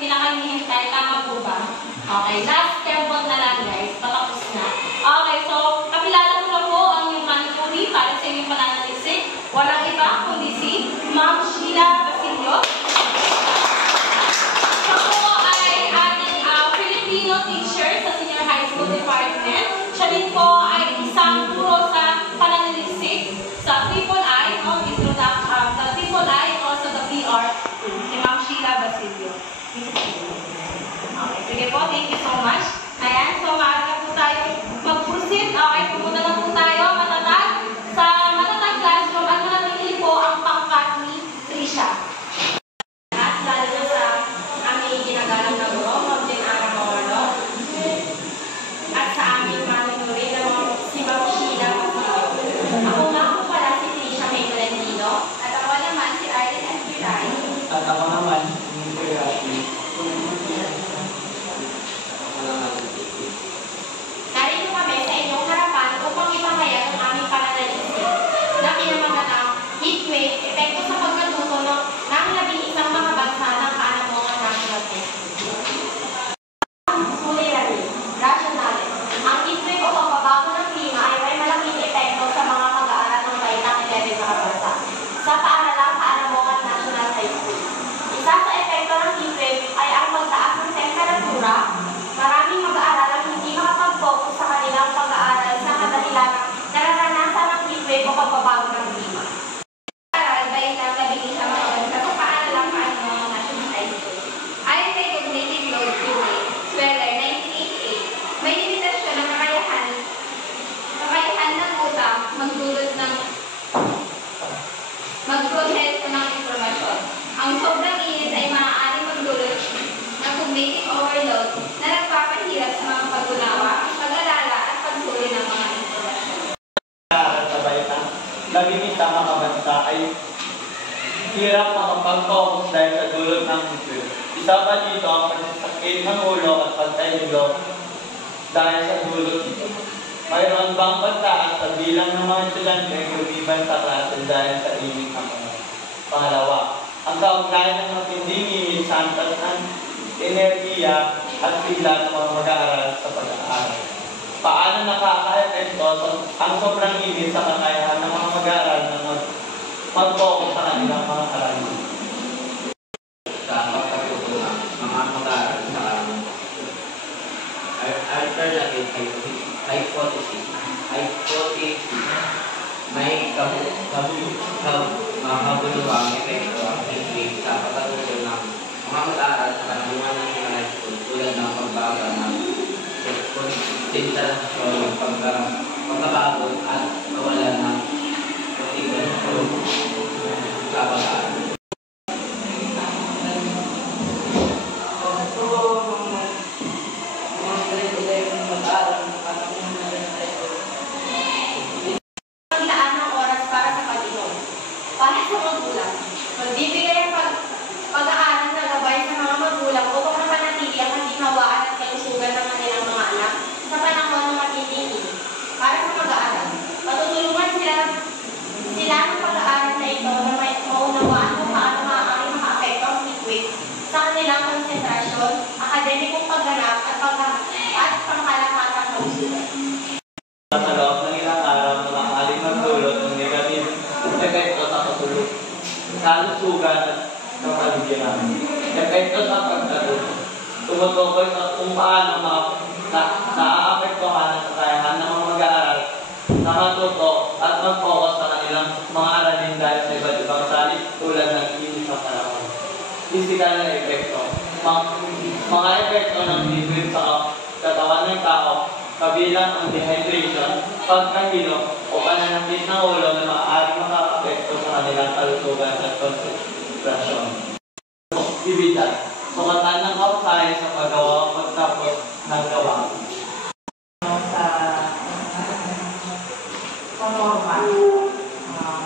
pinaka-hinihintay. Tama po ba? Okay, last kembot na lang guys. Patapos na. Okay, so kapilala ko na po ang yung manipuri para sa inyong pananalisik. Walang iba kundi si Ma'am Sheila Basilio. Siya po ay ating Filipino teacher sa Senior High School Department. Siya din po ay isang guro sa pananalisik sa Triple I, no? Introduction, the Triple I, also the PR, si Ma'am Sheila Basilio. Okay, sige po, thank you so much. Ayan, so maaga po tayo mag-proceed. Okay, pumunta na po tayo, matatag. Sa matatag classroom, at manatili po ang pangkat ni Trisha. At lalo na sa aming ginagalang na guro, Ma'am Jenara Mawalo. At sa aming manunuri na si Ma'am Sheila Basilio. Ako nga po pala si Trisha May Valentino. At ako naman si Arlen Esquiray. At ako naman si Trisha. Narito kami sa inyong harapan upang ipahayag ang aming pananalisik na pinamagatang heatwave, epekto sa pagkatuto ng 11 mga bansa ng kaanamongan national test. Suliranin, rationale. Ang heatwave o pagbabago ng klima ay may malaking epekto sa mga mag-aaral ng baitang 11 mga bansa sa paaralang kaanamongan national high school. Isa sa epekto ng heatwave ay ang pagtaas ng temperatura. Maraming mag-aaral ang hindi makapag-focus sa kanilang pag-aaral sa kadahilan ng nararanasan ng heatwave o pagbabago ng klima. Pag-aaral ba yung nagabigay sa mga bansa sa paaralang kaanamongan national high school? Ayon kay Cognitive Load Theory, Sweller, 1988, may limitasyon ng kakayahan ng utak magdulot ng mag-proseso ng informasyon. Ang sobrang init ay maaaring magdulot ng cognitive overload na nagpapahirap sa mga pag-unawa, pag-alala at pagsuri ng mga informasyon. Sa baitang 11 mga bansa ay hirap makapag-focus dahil sa dulot ng heatwave. Isa pa dito ang pagsasakit ng ulo at pagtahilo dahil sa dulot nito. Mayroon bang pagtaas sa bilang ng mga estudyante ay lumiban sa klase dahil sa init ng ulo? Pangalawa, ang kaugnayan ng matinding init sa antas ng enerhiya at sigla ng mga mag-aaral sa pag-aaral. Paano nakaka-epekto ang sobrang init sa kakayahan ng mga mag-aaral na mag-focus sa kanilang mga aralin? Sa pagkatuto ng mga mag-aaral sa alternative hypothesis may makabuluhang epekto ang heatwave sa pagkatuto ng mga mag-aaral sa kanilang national high school tulad ng pagbaga ng konsentrasyon, pagbabago at kawalan ng motivasyon sa pag-aaral. Paglaan ng oras para sa pag-inom. Para sa magulang, magbibigay ang pag-aaral na gabay sa mga magulang upang mapanatili ang kaginhawaan at kalusugan ng kanilang mga anak sa panahon ng matinding init. Para sa mag-aaral, patutulungan sila ng pag-aaral na ito na may maunawaan kung paano maaaring maka-apekto ang heatwave sa kanilang konsentrasyon, akademikong pagganap at pangkalahatan sa usulan. Sa loob ng ilang araw na maaaring magdulot ng negative epekto sa kalusugan at kapaligiran. Epekto sa pagkatuto. Tumutukoy sa kung paano naaapektuhan ang kakayahan ng mga mag-aaral na matuto at mag-focus sa kanilang mga aralin dahil sa iba't ibang salik tulad ng init sa panahon. Physical na epekto. Mga epekto ng heatwave sa katawan ng tao, kabilang ang dehydration, pagkahilo, o pananakit ng ulo na maaaring maka-apekto sa kanilang kalusugan at konsentrasyon. Aktividad. Sukatan ng outside sa paggawa pagtapos ng gawa. Sa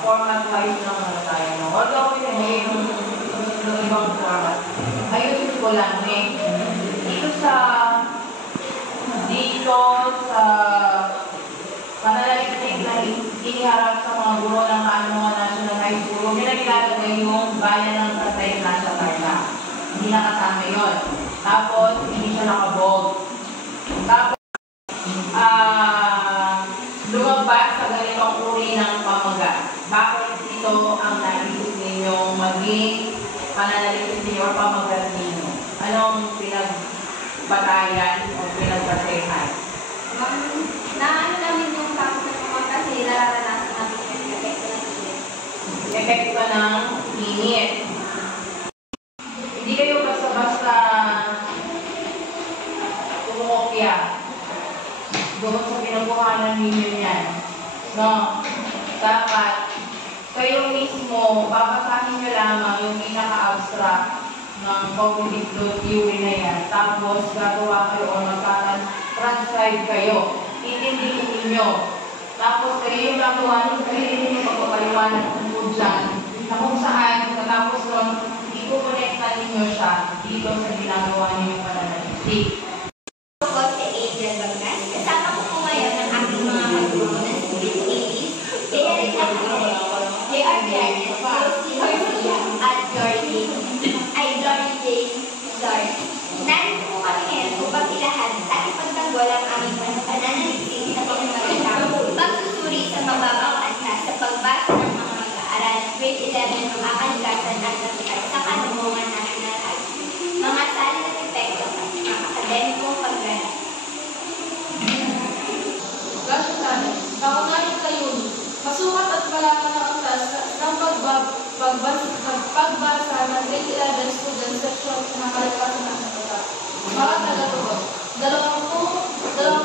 format-wise lang na tayo. Although pinagay yung ibang format, ayusin ko lang dito sa pananaliksik na iniharap sa mga guro ng National High School, nila nilalagay yung bayan ng Tatay Nasa Tarlac. Hindi na kasama yun. Tapos, hindi siya nakabog. Tapos, lumabas sa ganitong uri ng pamagat. Bakit ito ang naisip ninyong maging pananalisis ninyo o pamagat ninyo? Anong pinagbatayan o pinagbasehan? Naano namin yung tapos ng mga kasi nararanasan namin yung epekto ng init. Epekto ng init. Hindi kayo basta-basta kumukopya doon sa pinagkuhanan ninyo yan. No? Dapat kayo mismo, babasahin nyo lamang yung pinaka-abstract ng cognitive load theory na yan. Tapos gagawa kayo o magka-transcribe kayo. Itindihin ninyo. Tapos kayo yung gagawa nyo, sarili ninyo pagpapaliwanag tungkol dyan na kung saan, katapos nun, ikukonekta ninyo siya dito sa ginagawa ninyong pananalisik. Ako si Adrian Bagnas. Kasama ko po ngayon ang aking mga kaguro na si Miss Elise, Derek Academic, J.R. Bianes, Lucy Garcia, at Dory J. Zor. Nandito po kami ngayon upang ilahan at ipagtanggol ang aming pananalisik na pinamagatang pagsusuri sa mababang antas sa pagbasa ng mga mag-aaral grade 11 ng Akalikasan at Natikat sa Kanungungan National High School. Mga sali ng epekto sa mga akademikong pagganap. Gasyatan, kaunayang kayuni, masukat at malaman ang antas ng pagbasa ng grade 11 student section ng Kalikasan at Natikat. Mga taga-tugon, dalawang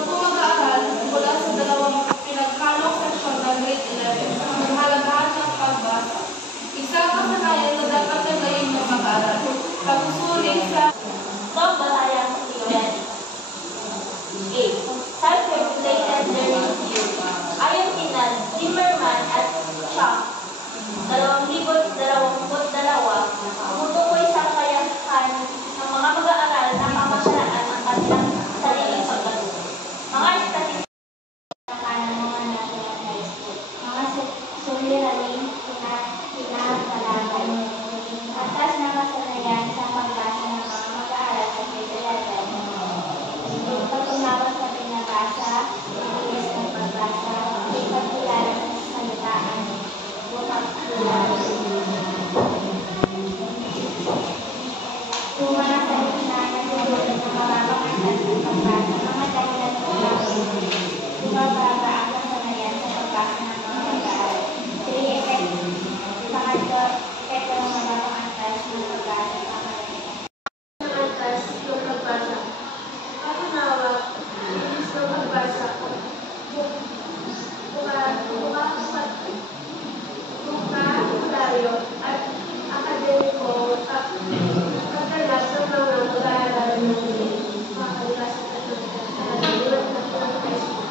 mag-aaral mula sa dalawang pinaghalong seksyon ng grade 11 ang halagahan ng pagbasa. Isang kasanayan na dapat gagayin ng mag-aaral. Pagsusuri sa Balayang theory. A. Self-regulated learning theory. Ayon kina Zimmerman at Chuck, 2022, tumutukoy sa kakayahan ng mga mag-aaral na pamasalaan ang kanilang sariling pagkatuto. Mga statistika ng mga national high school, mga suliraning pinapalagan, atas na kasanayan sa pagbasa ng mga mag-aaral sa grade 11, patunawa sa pinabasa, bilis ng pagbasa, ipagkilala sa salitaan, Tumana sa gitna ng dulot ng mababang antas ng pagbasa, mga dahilan ng bumababa ang kasanayan sa pagbasa ng mga mag-aaral. Pangatlo, epekto ng mababang antas ng pagbasa sa mga antas ng pagbasa. Patunawa, bilis ng pagbasa. Bukabularyo at akademiko at kadalas ng mga mag-aaral ng mga kalikasan at natikat sa high school.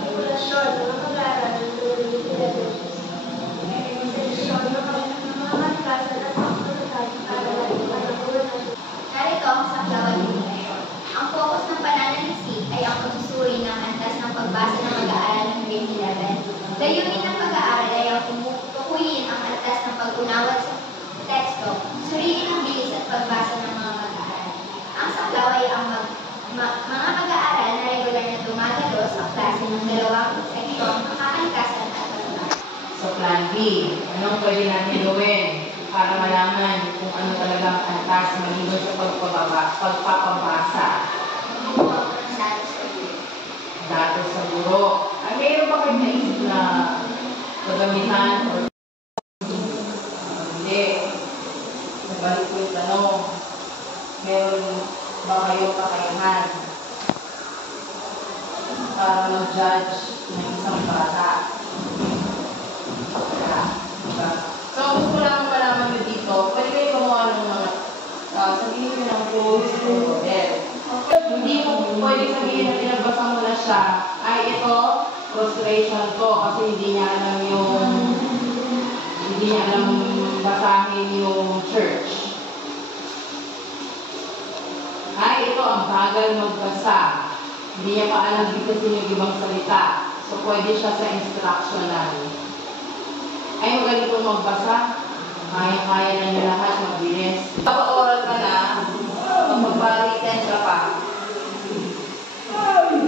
Regulasyon ng mga mag-aaral ng grade 11. Seksyon ng mga kalikasan at natikat para ng panahon. Narito ang saklawan ng edukasyon. Ang focus ng pananalisik ay ang pagsusuri ng antas ng pagbasa ng mag-aaral ng grade 11. Layunin ng pag-aaral ay ang tukuyin ang antas ng pag-unawa sa teksto, suriin ang bilis at pagbasa ng mga mag-aaral. Ang saklaw ay ang mga mag-aaral na regular na dumagalo sa klase ng dalawang seksyon ng kakalikasan at pag-aaral. Sa plan B, anong pwede natin gawin para malaman kung ano talagang antas maliban sa pagpapabasa? Datos sa guro. Mayroon ba kayo naisip na gagamitan o hindi? Nabalik ko yung tanong. Meron ba kayong kakayahan para mag-judge ng isang bata? So, gusto ko lang malaman nyo dito, pwede kayo gumawa ng mga sabihin nyo ng rules o model. Hindi mo pwede sabihin na pinagbasa mo na siya, ay ito, frustration ko kasi hindi niya alam basahin yung church. Ay, ito ang bagal magbasa. Hindi niya pa alam bigkasin yung ibang salita. So, pwede siya sa instructional. Ay, magaling kong magbasa. Kaya-kaya na niyo lahat, mabilis. Papa-oral ka na, magpapalitan ka pa.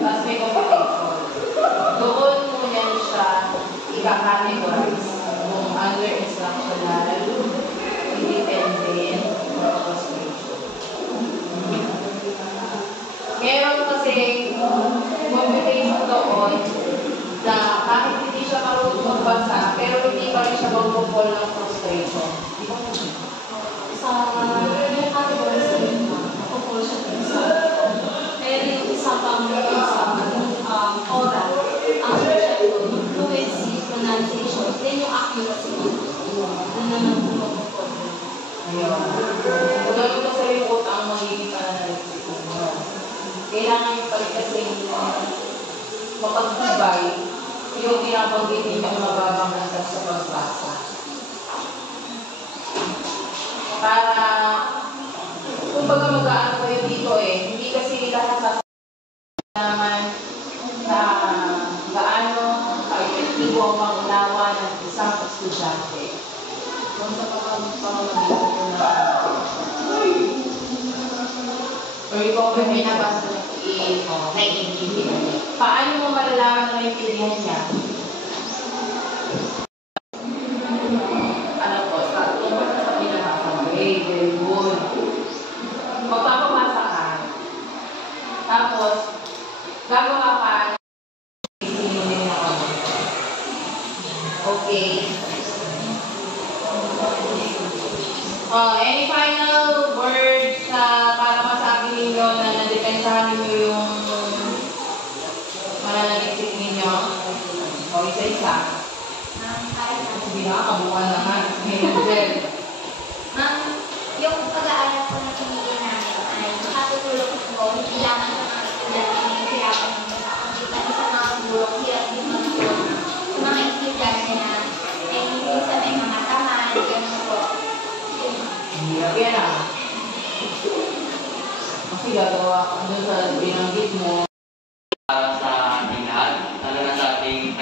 Tapos may competition. Doon mo yan siya ika-categorize kung under instructional, independent, or frustration. Meron kasi competition doon na kahit hindi siya marunong magbasa, pero hindi pa rin siya magpo-fall ng frustration. Sa yung categories din na napupul siya din sa pero yung isa pang oral, ang siya doon, yung fluency, pronunciation, then yung accuracy. Doon naman po magpupul. Ayun. Kung gano'n ko sa report ang magiging analysis mo, kailangan yung pagkasing mapagbibay yung pinabanggit ninyong mababang landas sa pagbasa. Para, kumbaga mag-aano kayo dito hindi kasi lahat sa naman na gaano ka-epektibo ang pangunawa ng isang estudyante. Kung sa pamamagitan ko na or ikaw ba may nabasa na naiintindihan niya? Paano mo malalaman na naiintindihan niya? Ano po, tungkol sa pinabasa mo. Very good. Magpapabasa ka. Tapos, gagawa ka. Okay. Any final words para masabi ninyo na nadepensahan ninyo yung mananaliksik ninyo? O isa-isa. Hindi nakakabukan naman. Ma'am, yung pag-aaral po na pinili namin ay nakatutulong po hindi lamang sa mga estudyante na hihirapan ng pati sa mga gurong hirap din magtulong sa mga estudyante na minsan may mga tamad, gano'n po. Hirap yan Kasi gagawa ka doon sa binanggit mo. Para sa ating lahat, lalo na sa ating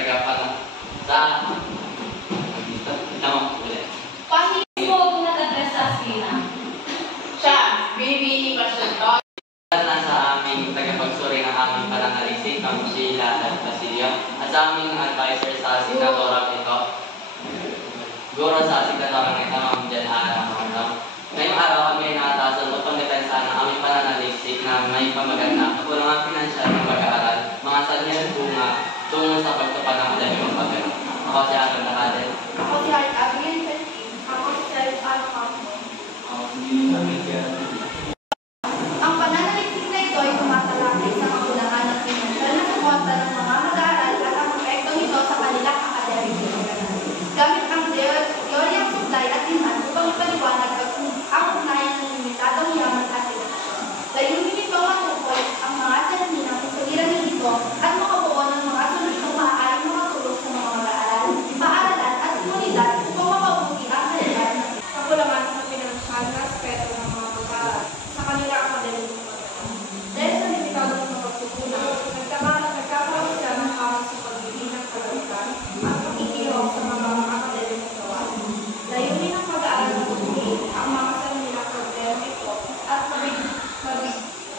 Pahingin mo huwag nag-address sa sina. Siya, binibini pa siya to. Nasa aming tagapagsuri ng aming pananalisik, Ma'am Sheila at Basilio, at sa aming advisor sa Signatura ito, Guro sa Signatura ng ito, Ma'am Jan Ara. Ngayong araw kami ay nakatasan upang depensahan ng aming pananalisik na may pamaganda, kapulangan pinansyal ng pag-aaral, mga sanyang tungo sa pagtupad ng akademikong pagano. Ako si Aaron Nakaden. Ako si Art Abigail Festin. Ako si Charles R. Kaufman. Ang pananaliksik na ito ay tumatalakay sa kakulangan ng pinansyal na suporta ng mga mag-aaral at ang epekto nito sa kanilang academic pagano. Gamit ang teoryang supply at demand upang ipaliwanag ang ugnayan ng limitadong yaman at edukasyon. Layunin nito matukoy ang mga salaminang isuliran nito at makabuo ng mga solusyong maaaring makatulong sa mga mag-aaral, paaralan at komunidad upang mapabuti ang kanilang kakulangan sa pinansyal na aspeto ng mga mag-aaral sa kanilang akademikong pagano. Dahil sa limitadong mga pagkukulang, nagkakaroon sila ng hamon sa pagbibig ng kalawitan at pakikilong sa mga akademikong gawain. Layunin ng pag-aaral ng ang mga sanilang problema ito at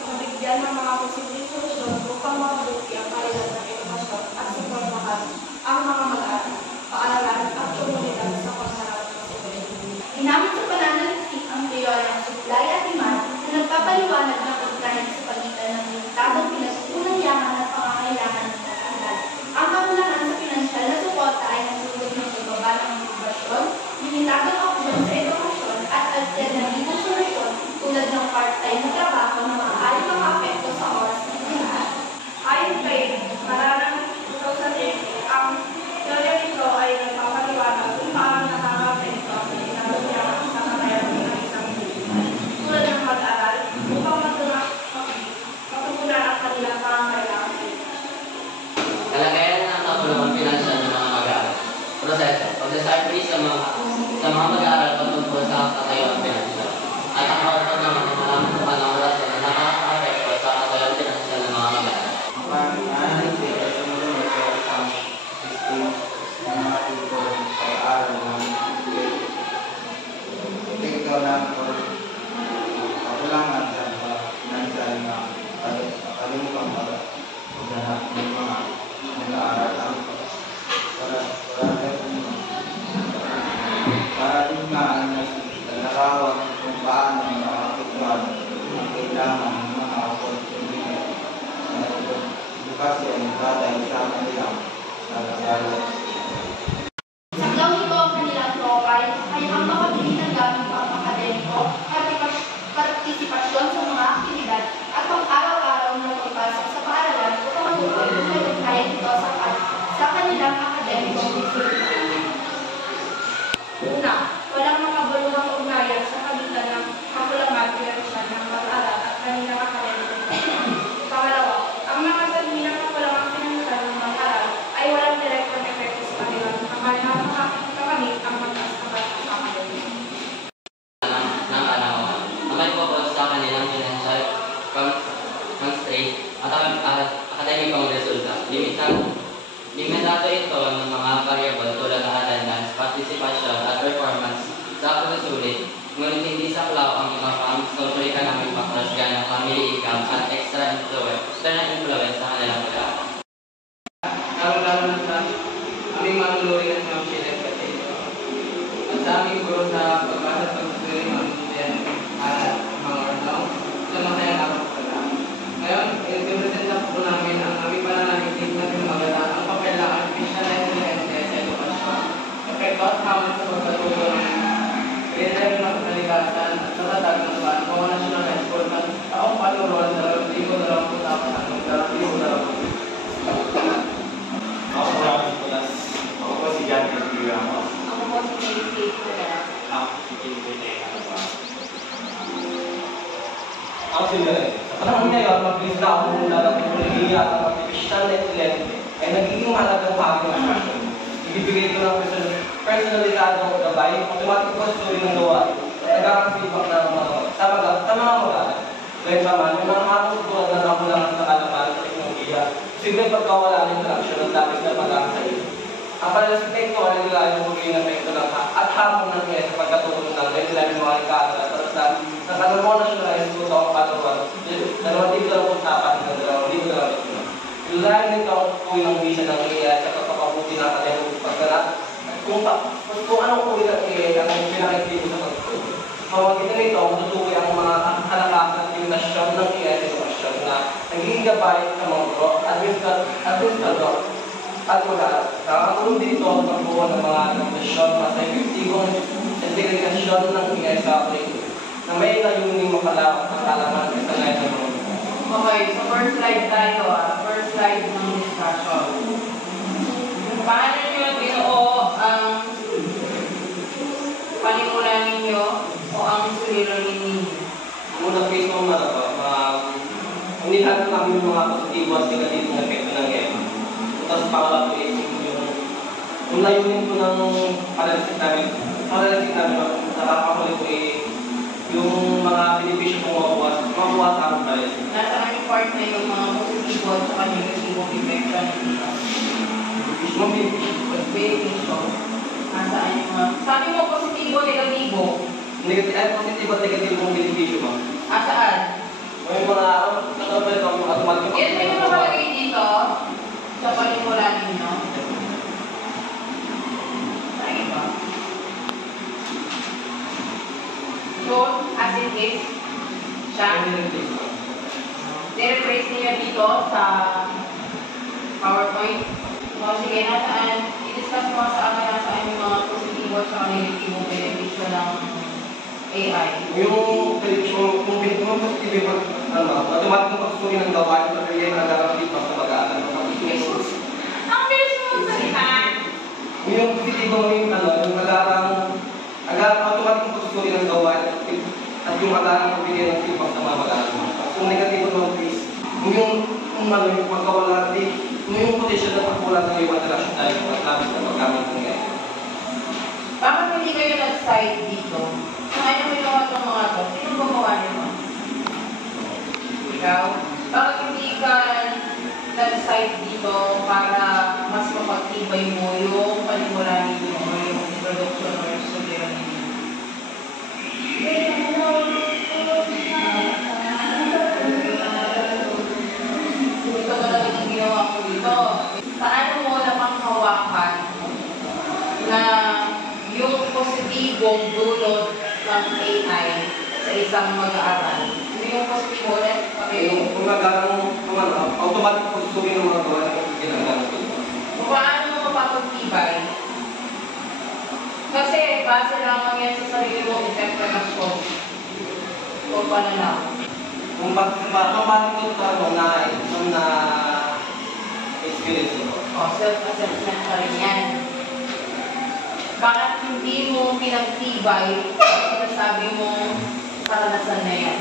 mabigyan ng mga posibleng solusyon upang mabuti ang kalidad ng edukasyon at suportahan ang mga mag-aaral, paaralan at komunidad sa pagharap ng sitwasyon. Ginamit sa pananaliksik ang teoryang supply at demand na nagpapaliwanag ng ugnayan sa pagitan ng limitadong pinasuunang yaman at pangangailangan ng komunidad. Ang kakulangan sa pinansyal na suporta ay nagdulot ng pagbaba ng motibasyon, limitadong aksyon sa edukasyon at alternatibong solusyon tulad ng part-time na trabaho na maaaring makaapekto sa oras ng pag-aaral. Ayon kay laro. Saklaw nito ang kanilang profile, ay ang makabilitan gamit ang akademiko, partisipasyon sa mga aktibidad, at pang-araw-araw na pagpasok sa paaralan upang matutuloy ang tagumpayan nito sa kanilang akademikong resulta. Una, walang makabuluhang ugnayan sa pagitan ng kakulangan pinag-usan ng mag-aaral at kanilang akademikong resulta. Pangalawa, ang mga sabi ng kakulangan pinag-usan ng mag-aaral ay walang direktong epekto sa kanilang kakamit ang magkasabat sa akademiko. Ng anawan. Ang may focus sa kanilang financial constraint at akademikong resulta. Limitado ito ng mga variable tulad ng attendance, participation at performance sa pagsusulit, ngunit hindi saklaw ang iba pang socio-economic factors gaya ng family income at external influence sa kanilang pag-aaral. Lalo-lalo na sa aming manunuring at mga Sheila kasi at sa aming guro sa pagbasa at pagsusulit ng mga orlaw sa masayang araw sa pag-aaral. Ngayon, i-represent po namin ang aming pananaliksik na pinamagata ang papel ng artificial intelligence sa edukasyon. Epekto at hamon sa pagkatuto ng pinag ng kalikasan at sa tatag ng mga national high school na taong panuruan sa 2024 hanggang 2025. Ako po ang Nicolas. Ako po si John Henry Ramos. Ako po si Mary Kate Cordera. Ako si Kinvite. Ako si Mary. Sa panahon ngayon, mabilis na ang mula ng teknolohiya at ang artificial intelligence ay nagiging mahalagang bahagi ng fashion. Ibibigay ito ng personalisadong gabay, automatic posture ng gawain, at nagkakasibak na sa mga mag-aaral. Gayun naman, may mga hatong tulad na nakulangan sa kalaman sa teknolohiya, simple pagkawala ng interaksyon at labis na pag-aaral sa iyo. Ang panalasik na ito ay nilalaan ng pagiging epekto ng at hamon ng kaya sa pagkatulong ng regular ng mga ikaaral at sa kanunong nationalized ko ang paturuan, 2024 hanggang 2025. Lulayan nito ang kuwi ng visa ng AI sa pagpapabuti ng akademikong pagganap at kung anong kuwi ng AI ang pinakitibo sa pagtutulong. Pamagitan nito, matutukoy ang mga kalakasan at limitasyon ng AI sa edukasyon na nagiging gabay sa mga guro, administrador, at mag-aaral. Nakakatulong dito ang pagbuo ng mga limitasyon at sa epektibong integration ng AI sa curriculum na may layuning makalawak ang kalaman sa lahat ng mga. Okay, so first slide tayo First slide ng discussion. Paano nyo binuo ang panimula ninyo o ang suliranin ninyo? Muna po ito ang nilahat namin yung mga positibo at negatibong epekto ng EMA. Tapos pangalawa po is yung layunin po ng panalisik namin, nakakakulit po yung mga benepisyo kung makuha sa aming panalisik. Nasa aming part na yung mga positibo at saka negatibong epekto nito. Yung benepisyo. Benepisyo. Nasaan yung mga... Sabi mo positibo, negatibo. Positibo at negatibong benepisyo ba? Asaan? May mga katulad ito yung automatic. Yan may nakalagay dito sa panimula ninyo. Saan ba? So, as it is, siya, nire-trace niya dito sa PowerPoint. So, sige, nasaan, i-discuss mo sa akin nasaan yung mga positibo at saka negatibong benepisyo ng AI. Yung benepisyo, kung positibo automatic na pagsuri ng gawain at kaya yung nagkakapit pa sa pag-aaral. Ang bilis mo magsalita. Yung positibo yung automatic na pagsuri ng gawain at yung agarang pagbigay ng feedback sa mga mag-aaral. Kung negatibo naman please, yung pagkawala natin, yung potential na pagkulat ng iwan na lasyon tayo at labis na paggamit ng ngayon. Bakit hindi kayo nag-site dito? Kaya mo yung mga to. Sino gumawa nyo? Ikaw? Bakit hindi ka nag-site dito para mas mapagtibay mo yung panimula ninyo o yung introduction o yung studio ninyo? Ito na lang yung ginawa ko dito. Paano mo napanghawakan na yung positibong dulot ng AI sa isang mag-aaral? Yung positibo ulit? Kung agarang automatic pagsuri ng mga gawain at ginagawa. Paano mo base lamang yan sa sarili mong interpretasyon o pananaw. Kung bakit ko ito na experience ko. O, self-assessment pa rin yan. Bakit hindi mo pinagtibay ang sinasabi mo karanasan na yan?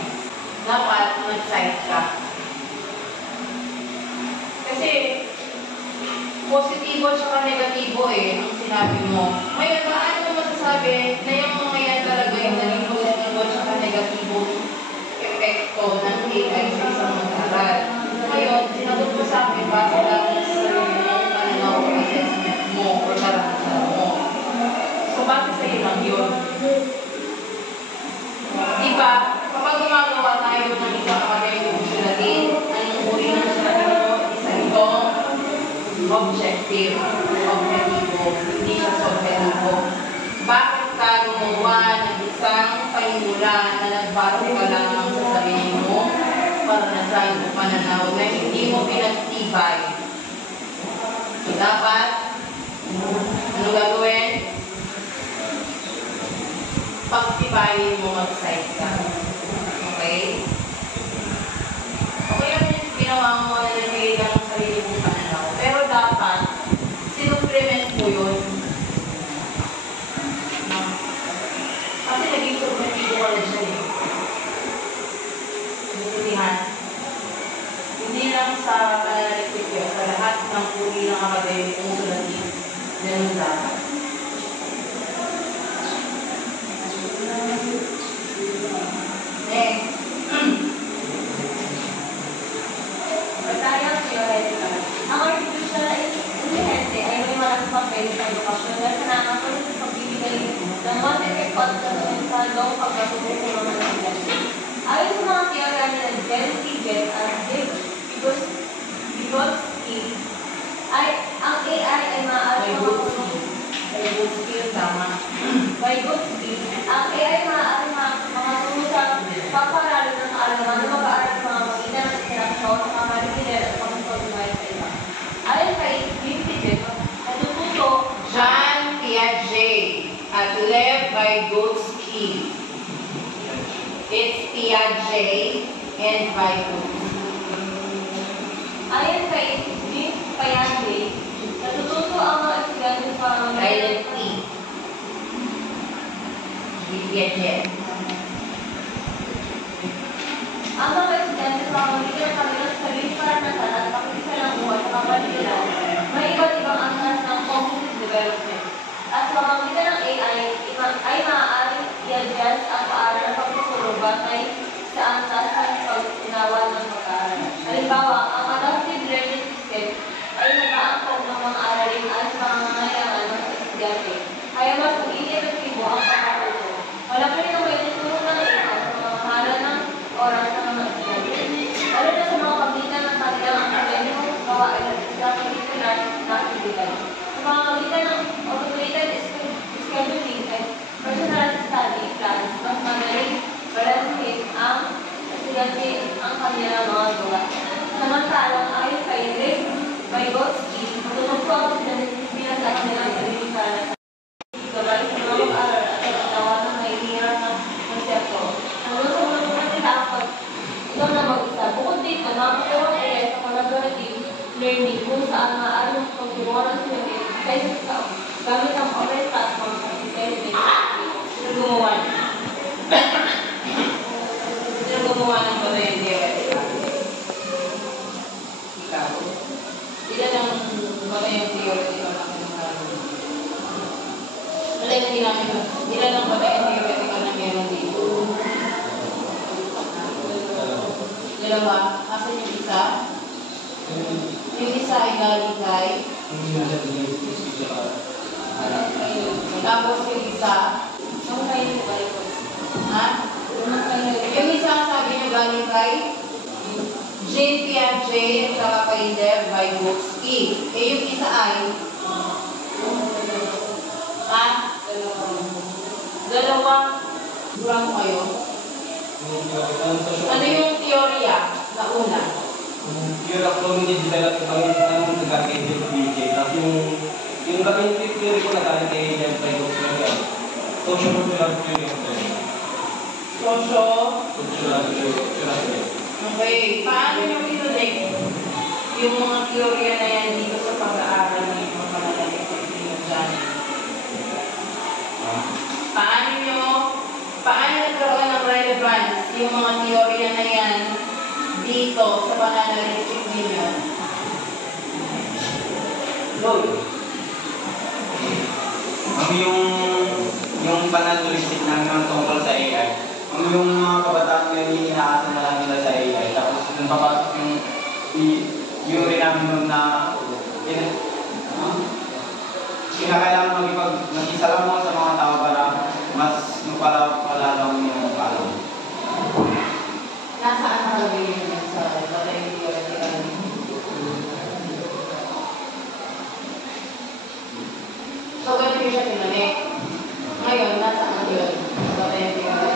Dapat mag-cite ka. Kasi, positibo at negatibo ang sinabi mo. Ngayon, paano mo masasabi na yung mga yan talaga yung naging positibo at negatibo epekto ng AI sa isang mag-aral? Ngayon, sinagot mo sa akin base lang sa sarili mo pananaw o assessment mo o karanasan mo. So, base sa iyo lang yun. Diba, kapag gumagawa tayo ng isang academic sulatin, anong uri ng sulatin mo? Isa itong objective, objektibo, hindi siya subjektibo. Bakit ka gumawa ng isang paimula na nagbase ka lamang sa sarili mo karanasan o pananaw na hindi mo pinagtibay? So, dapat, ano gagawin? Pagtibayin mo mag-cite ka. Okay? Okay lang yung ginawa mo na nabigay ka ng sarili mong pananaw. Pero dapat, sinupplement mo yun. No? Kasi naging subjektibo ka rin siya eh. Nagtitihan. Hindi lang sa pananalisip yun, sa lahat ng uri ng academic mong sulatin. Ganun dapat. Next. Pagkayang theoretical. Ang artificial intelligence ay may malaking papel sa edukasyon dahil sa nakakatuloy sa pagbibigay ng mas effective at konsentralong pagkatuloy sa mga estudyante. Ayon sa mga teorya nila Jen Piaget at Vygotsky, ang AI ay maaaring makatulong. Vygotsky yung tama. Vygotsky, ang AI maaaring makatulong sa pagparalo ng kaalaman na mag-aaral sa mga magitan ng interaksyon sa mga marigilera at pag-optimize sa iba. Ayon kay Jen Piaget, natututo Jean Piaget at Lev Vygotsky. It's Piaget and Vygotsky. Ayon kay Jean Piaget, natututo ang mga estudyante sa Silent P. Piaget. ang mga estudyante sa pamamagitan ng kanilang sariling karanasan at pakikisalang buhay sa kapwa nila, may iba't ibang antas ng cognitive development. At sa pamamagitan ng AI, ay maaaring i-adjust ang paaral ng pagtutulog batay sa antas ng pag-unawa ng mag-aaral. Halimbawa, ang adaptive learning system ay nag-aangkong ng mga aralin alas sa pangangailangan ng estudyante. Kaya mas magiging epektibo ang pagkatuto. Malaki rin ang may tutulong ng AI sa mga mahal ng oras ng mga estudyante. Lalo na sa mga pagitan ng kanilang akademikong gawain at extracurricular na aktibidad. Sa mga pagitan ng automated scheduling at personalized study plans, mas madaling balansin ang estudyante ang kanilang mga gawa. Samantalang ayon kay Lev Vygotsky, matutugpo ang estudyante sa kanilang sariling karanasan. Gabay sa mga mag-aaral at pagkatawa ng mahihirap ng konsepto. Hanggang sa matutunan nila ang ikaw na mag-isa. Bukod dito, nakakatawa ang AI sa collaborative learning kung saan maaaring pagtulungan ng estudyante kaysa sa gamit ang online platform sa intelligence. Sino gumawa niya? Sino gumawa ng patayin theoretical? Ikaw. Ilan ang patayin theoretical na kinakaroon? Ilan ang patayin theoretical na meron dito? Dalawa. Asan yung isa? Yung isa ay galing kay? Tapos yung isa? Ang kayo ni Vygotsky. Ha? Yung isa sabi niya galing kay? Jean Piaget at saka kay Lev Vygotsky. Eh yung isa ay? Ha? Dalawa. Durang mo kayo? Ano yung teorya na una? Pure of cognitive development ang nag-gagamit yung BJ. Tapos yung gamitin theory ko na galing kay Jean Vygotsky. So, Cultural theory. Sosyo. Cultural theory. Okay. Paano nyo kinonect yung mga teorya na yan dito sa pag-aaral ng mga pananaliksik ninyo dyan? Paano nagkaroon ng relevance yung mga teorya na yan dito sa pananaliksik ninyo? Lord, yung pananalistik namin tungkol sa AI, yung mga kabataan ngayon inaasa na lang nila sa AI, tapos nung papasok yung rin namin nun na kinakailangan mag-isa mo sa mga tao para mas mapalalang yung alam. Nasaan nakalagay yun sa theoretical? So, ganun yung siya tinanong. Ngayon, nasaan yun? Sa theoretical.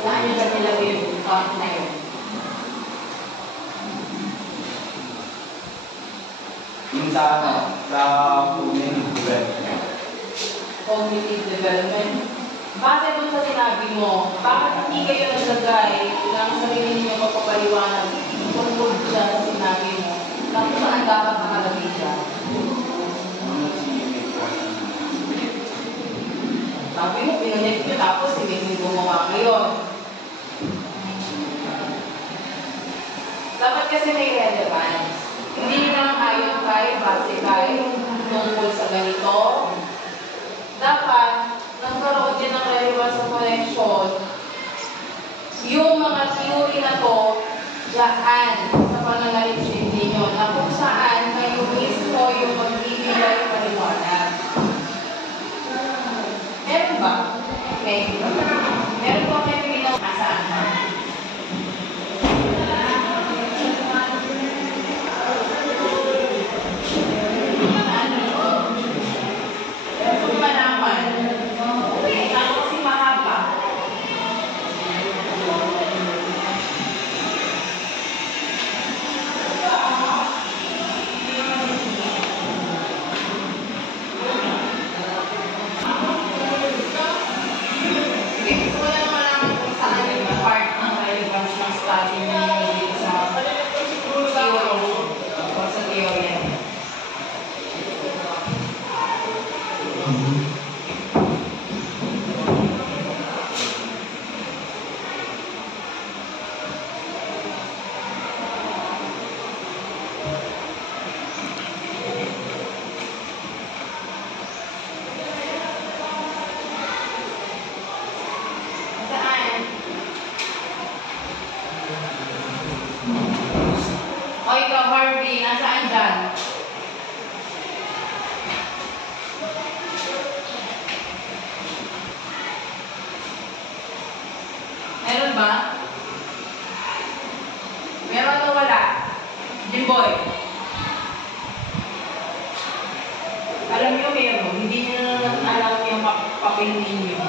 Saan yun siya nilagay yung part na yun? Yung sa cognitive development. Cognitive development. Base dun sa sinabi mo, bakit hindi kayo naglagay ng sarili ninyo pagpapaliwanag tungkol dyan sa sinabi mo? Tapos saan dapat nakalagay dyan? Sabi mo, pinunit nyo tapos hindi mo gumawa ngayon. Dapat kasi may relevance. Hindi nyo lang ayon kayo, base kayo tungkol sa ganito. Dapat, nagkaroon din ng relevance sa connection yung mga theory na to dyan sa pananaliksik ninyo na kung saan kayo mismo yung magbibigay paliwanag. Meron ba? Okay. Meron ba kayo pinag-asaan? O ikaw, Harvey, nasaan dyan? Meron ba? Meron o wala? Jimboy? Alam nyo meron, hindi nyo na alam yung papel ninyo.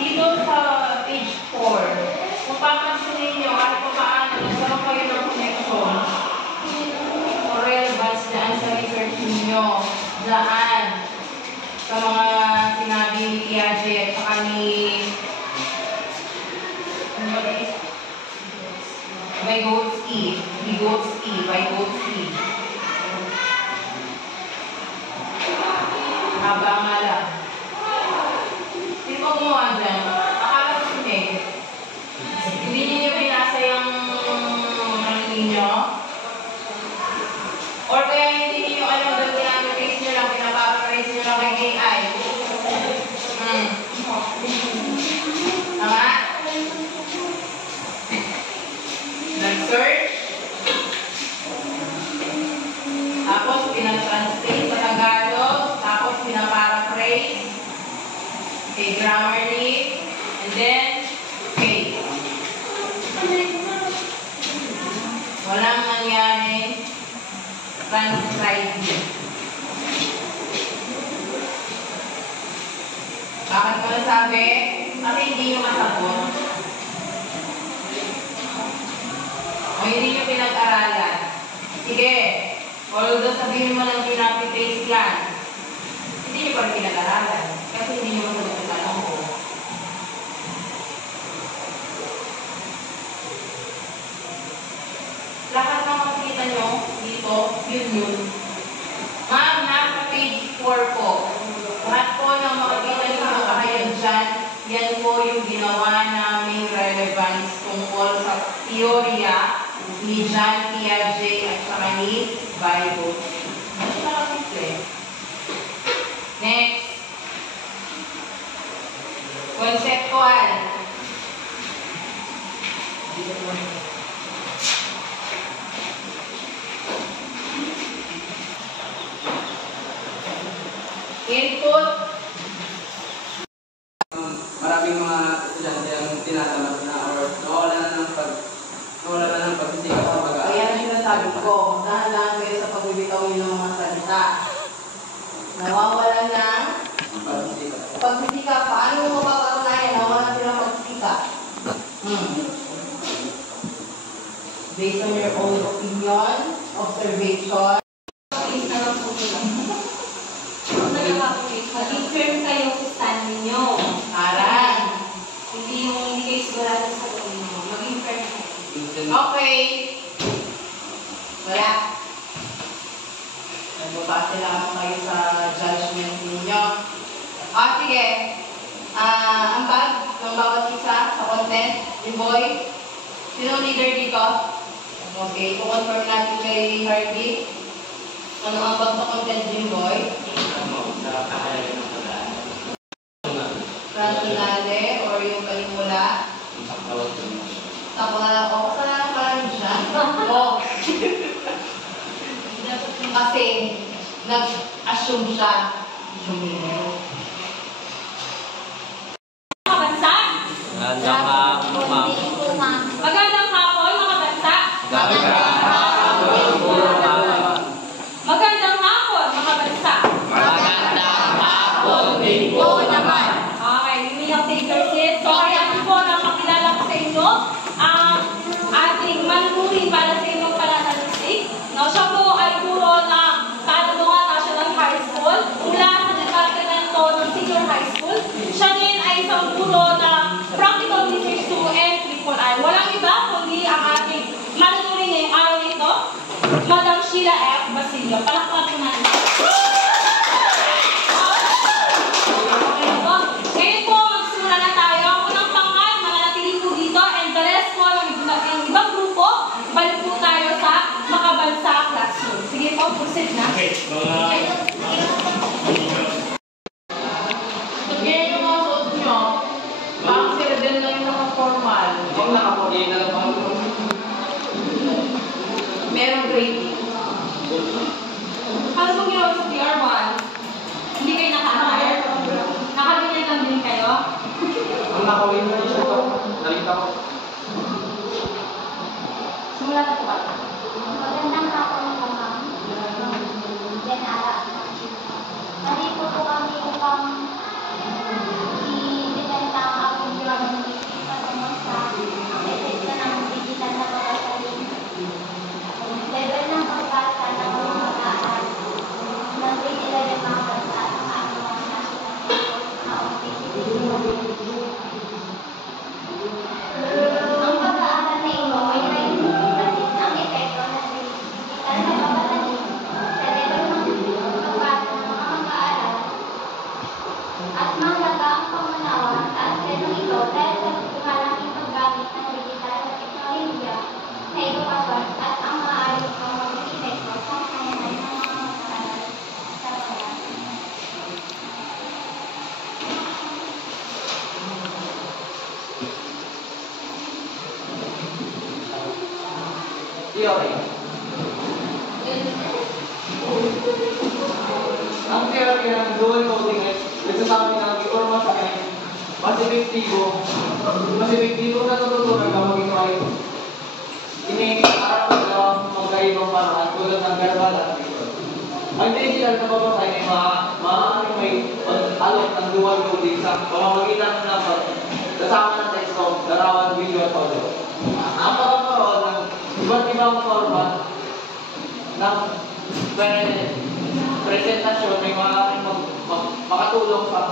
Dito sa page 4, kung papansin ninyo at kung paano nagkaroon kayo ng connection o relevance dyan sa research ninyo, dyan sa mga sinabi ni Piaget at saka ni Vygotsky. Haba nga lang. Sino gumawa dyan? Akala ko si Meg. Hindi niyo binasa yung ano ninyo? Or kaya hindi niyo alam doon pinag-trace nyo lang, pinapaparace nyo lang kay AI? Tama? Nag-search. Tapos pinag-translate sa Tagalog. Tapos pinaparaphrase. Okay, Grammarly. And then, paste. Walang nangyari. Transcribe. Bakit mo nasabi? Kasi hindi nyo masagot. O hindi nyo pinag-aralan. Sige. Although sabihin mo lang pinag-paste yan, hindi nyo pa rin pinag-aralan. Kasi hindi nyo masagot yung tanong. yun. Ma'am, nasa page 4 po. Lahat po ng makikita niyo mga kahayag dyan, yan po yung ginawa naming relevance tungkol sa teorya ni John Piaget at saka ni Bible. Next. Conceptual. Input. Maraming mga estudyante ang tinatamad na or nawala na ng pagsisikap sa pag-aaral. Ayan ang sinasabi ko. Dahan-dahan kayo sa pagbibitaw ng mga salita. Nawawalan ng pagsisikap. Paano mo mapapatunayan? Nawawalan sila ng pagsisikap. Based on your own opinion, observation. Please na lang po lang. Maging firm kayo sa stand ninyo. Aral. Hindi kayo sigurado sa sarili ninyo. Maging firm kayo. Okay. Wala. Nagbabase lamang kayo sa judgment ninyo. Sige. Ang bag ng bawat isa sa content, yung boy. Sino leader dito? Okay. Kukonfirm natin kay Hardy. Ano ang bag sa content yung boy? Sa kahalaga ng pag-aaral. Rationale or yung kalimula. Tapos ako kasalanan pala rin siya. Kasi nag-assume siya. Mga bansa! Magandang hapon, ma'am. Magandang hapon, mga bansa! Magandang hapon, Magandang hapon, mga bansa! Magandang hapon din po naman. Okay, you may have take your seat. So, ayan po na makilala ko sa inyo ang ating manunuri para sa inyong pananalisik. No, siya po ay puro ng Talabungan National High School mula sa departamento ng Senior High School. Siya din ay isang puro ng Practical Research 2 and Triple I. Walang iba kundi ang ating manunuri ngayong araw nito, Madam Sheila F. Basilio. Palakpak po natin. Ngayon po, magsimula na tayo. Ang unang pangkat, mananatili po dito, and the rest po ng ibang grupo, balik po tayo sa Makabansa Classroom. Sige po, proceed na. Ganyan yung mga suot nyo. Parang sila din lang yung naka-formal. Huwag nakapagay na lang ako. Merong grading. Ano pong ginawa sa PR1? Hindi kayo naka-hire? Nakaganyan lang din kayo? Ang nakawin na siya to. Nakita ko. Simula na po ba? Magandang hapon po, ma'am. Yan ara. Nandito po kami upang i-present ang aking journey patungkol sa epekto ng digital na pagkasalin. Level ng pagbasa ng mga mag-aaral ng grade 11 mga bansa at mga ating mga national na ang pag-aaral na ito ay may basis ang epekto ng digital na pagkasalin sa level ng pagbasa ng mga mag-aaral at mahalaga ang pangunawa sa aspetong ito dahil sa lumalaking paggamit ng digital na teknolohiya sa edukasyon at ang maaaring pang maging epekto sa kanayan ng mga mag-aaral sa pag-aaral. Theory. Ang theory ng dual coding ay nagsasabi ng impormasyon ay mas epektibo sa tututunan kapag ito ay iniharap sa magkaibang paraan tulad ng verbal at visual. Ang digital na babasay ay maaaring may alok ng dual coding sa pamamagitan ng kasama ng teksto, larawan, visual, audio. Ang pagkakaroon ng iba't ibang format ng presentasyon ay maaaring makatulong sa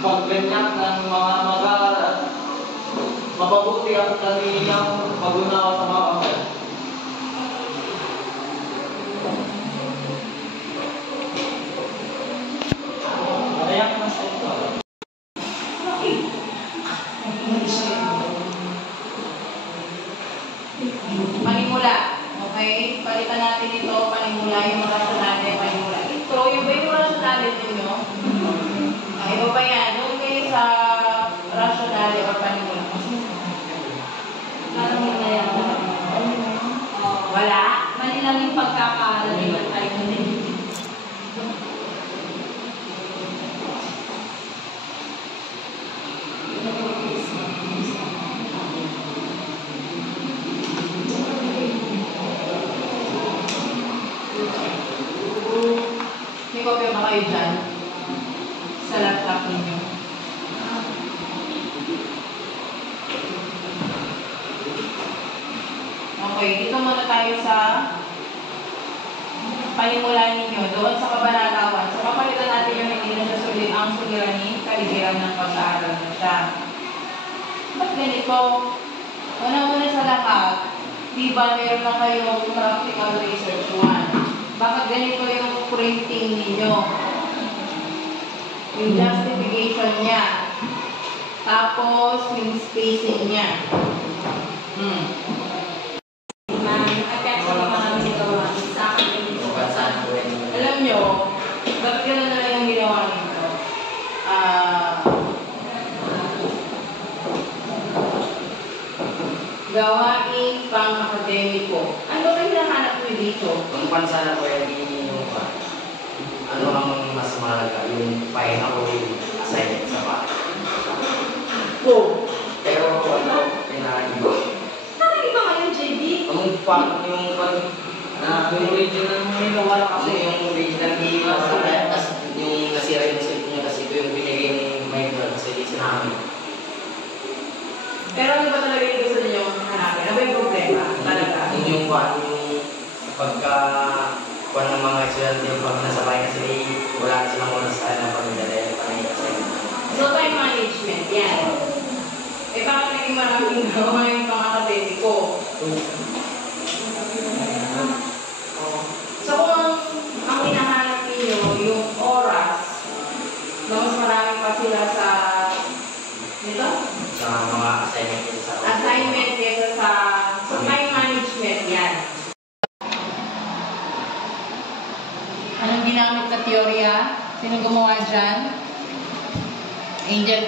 pagganyak ng mga mag-aaral, mapabuti ang kanilang pag-unawa sa mga pangkat. panimula, yung rasyonale, panimula. Intro, yung ba yung rasyonale ninyo? Iba pa yan. Doon kayo sa rasyonale o panimula. Parang yun na yan. Wala? Mali lang yung pagkakaaral ng tayo din. May kopya ba kayo dyan? Sa laptop ninyo? Okay, dito muna tayo sa panimula ninyo. Doon sa kabanata 1. So, kapalitan natin yung hindi na siya sulit ang suliranin, kaligiran ng pag-aaral na siya. Ba't ganito? Una-una sa lahat, di ba meron na kayong practical research 1? Bakit ganito yung printing ninyo? Yung justification niya. Tapos, yung spacing niya. Naka-catch sa mga nagawa sa akin din ito. Alam nyo, bakit gano'n na lang yung ginawa nito? Gawain pang-akademiko. Ano ba yung hinahanap nyo dito? Ang pansana ko yung ano ang mas mahalaga, yung pahinga ko yung assignment sa bata. Pero ano, pinakaiba. Nakaiba ngayon, JD. Yung original mo yung nawala kasi yung original ni Masaya, tapos yung nasira yung cellphone niya kasi ito yung binigay ni Michael kasi di sinabi. Pero ano ba talaga yung gusto ninyo hanapin? Ano ba yung problema? Talaga? Yung pagka kuwan ng mga estudyante yung pag nasa bahay kasi wala na silang oras sa pagdala yung assignment. So, time management, yan. Eh, bakit naging maraming gawa yung pang-akademiko? So, kung ang hinahanap ninyo, yung oras, na mas marami pa sila sa nito? Sa mga assignment yun sa Assignment kesa sa time management, yan. Anong ginamit na teorya? Sino gumawa dyan? Angel